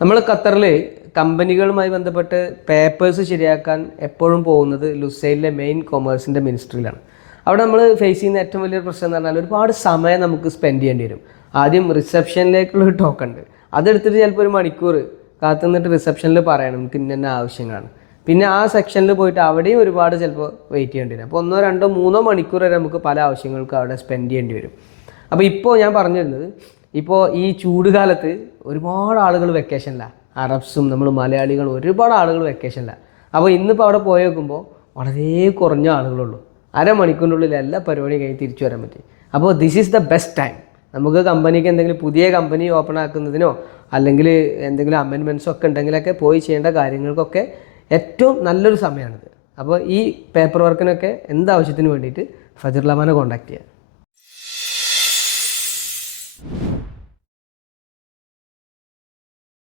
നമ്മൾ ഖത്തറിൽ കമ്പനികളുമായി ബന്ധപ്പെട്ട് പേപ്പേഴ്സ് ശരിയാക്കാൻ എപ്പോഴും പോകുന്നത് ലുസൈലിലെ മെയിൻ കൊമേഴ്സിൻ്റെ മിനിസ്ട്രിയിലാണ്. അവിടെ നമ്മൾ ഫേസ് ചെയ്യുന്ന ഏറ്റവും വലിയൊരു പ്രശ്നം എന്ന് പറഞ്ഞാൽ ഒരുപാട് സമയം നമുക്ക് സ്പെൻഡ് ചെയ്യേണ്ടി വരും. ആദ്യം റിസപ്ഷനിലേക്കുള്ളൊരു ടോക്കൺ ഉണ്ട്, അതെടുത്തിട്ട് ചിലപ്പോൾ ഒരു മണിക്കൂർ കാത്തു നിന്നിട്ട് റിസപ്ഷനിൽ പറയണം നമുക്ക് ഇന്ന ആവശ്യങ്ങളാണ്. പിന്നെ ആ സെക്ഷനിൽ പോയിട്ട് അവിടെയും ഒരുപാട് ചിലപ്പോൾ വെയിറ്റ് ചെയ്യേണ്ടി വരും. അപ്പോൾ 1, 2, 3 മണിക്കൂർ വരെ നമുക്ക് പല ആവശ്യങ്ങൾക്കും അവിടെ സ്പെൻഡ് ചെയ്യേണ്ടി വരും. അപ്പോൾ ഇപ്പോൾ ഞാൻ പറഞ്ഞു തരുന്നത്, ഇപ്പോൾ ഈ ചൂട് കാലത്ത് ഒരുപാട് ആളുകൾ വെക്കേഷനിലാണ്. അറബ്സും നമ്മൾ മലയാളികളും ഒരുപാട് ആളുകൾ വെക്കേഷനിലാണ്. അപ്പോൾ ഇന്നിപ്പോൾ അവിടെ പോയി നോക്കുമ്പോൾ വളരെ കുറഞ്ഞ ആളുകളുള്ളൂ. അരമണിക്കൂറിനുള്ളിൽ എല്ലാ പരിപാടിയും കഴിഞ്ഞ് തിരിച്ചു വരാൻ പറ്റി. അപ്പോൾ this is the best time. നമുക്ക് കമ്പനിക്ക് എന്തെങ്കിലും പുതിയ കമ്പനി ഓപ്പൺ ആക്കുന്നതിനോ അല്ലെങ്കിൽ എന്തെങ്കിലും അമെൻമെൻറ്റ്സോ ഒക്കെ ഉണ്ടെങ്കിലൊക്കെ പോയി ചെയ്യേണ്ട കാര്യങ്ങൾക്കൊക്കെ ഏറ്റവും നല്ലൊരു സമയമാണിത്. അപ്പോൾ ഈ പേപ്പർ വർക്കിനൊക്കെ എന്താവശ്യത്തിന് വേണ്ടിയിട്ട് ഫജർ ലമാനെ കോൺടാക്ട് ചെയ്യുക.